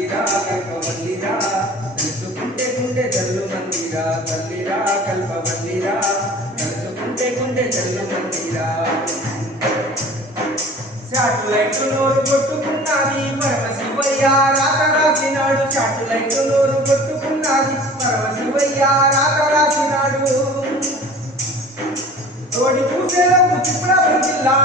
తల్లిరా కల్పవల్లిరా. నడుచుకుంటే గుండె జల్లు మందిరా తల్లిరా కల్పవల్లిరా. నడుచుకుంటే గుండె జల్లు మందిరా. చాటులైట్ నోరు కొట్టుకున్నది పరమశివయ్య రాత రాసినాడు. చాటులైట్ నోరు కొట్టుకున్నది పరమశివయ్య రాత రాసినాడు. తోడి పూసేలకు చిప్పుడాపురం జిల్లా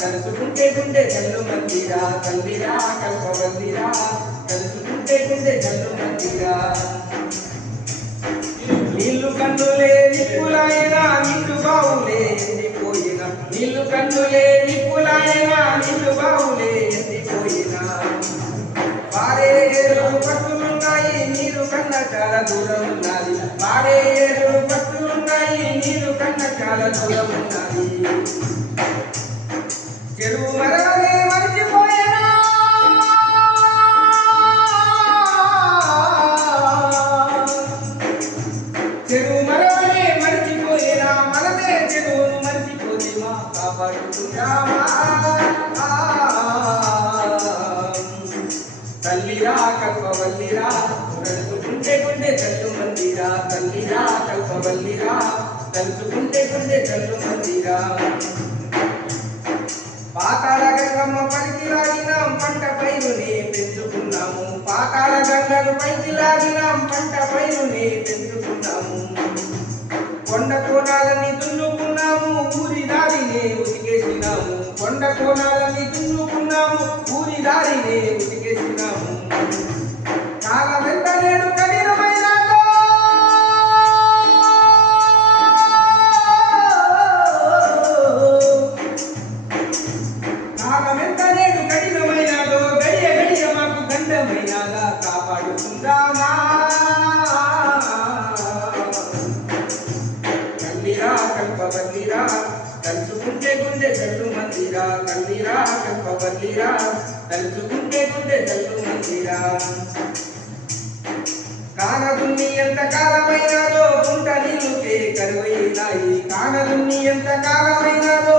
కలుసుకుంటే గుండె జల్లు మందిరా కల్లిరా కల్పవల్లిరా కలుసుకుంటే గుండె జల్లు మందిరా నీళ్ళు కన్నులే నిప్పులైనా నిన్ను బావులే ఎండిపోయిన నీళ్ళు కన్నులే నిప్పులైనా నిన్ను బావులే ఎండిపోయిన చాలా దూరం ఉన్నది. వాడే ఏడు పట్టున్నాయి నీరు కన్న చాలా దూరం ఉన్నది. చెరువు మరవలే మరిచిపోయినా? చెరువు మరవలే మరిచిపోయినా? మనమే చెరువును మరిచిపోతేమా కాపాడుకుంటామా తల్లిరా కల్పవల్లిరా గుండె జల్లు మందిరా తల్లిరా కల్పవల్లిరా తలుచుకుంటే గుండె జల్లు మందిరా. పాతాళ గంగమ్మ పనికి లాగినాం పంట పైరుని పెంచుకున్నాము. పాతాళ గంగను పైకి లాగినాం పంట పైరుని పెంచుకున్నాము. కొండ కోణాలని దున్నుకున్నాము ఊరి దారినే ఉతికేసినాము. కొండ కోణాలని దున్నుకున్నాము ఊరి దారినే తలుచుకుంటే గుండె జల్లు మందిరా కల్లిరా కల్పవల్లిరా తలుచుకుంటే గుండె జల్లు మందిరా కానదున్ని ఎంత కాలమైనాలో గుంట నీళ్ళుకే కరువైనాయి. కానదున్ని ఎంత కాలమైనాలో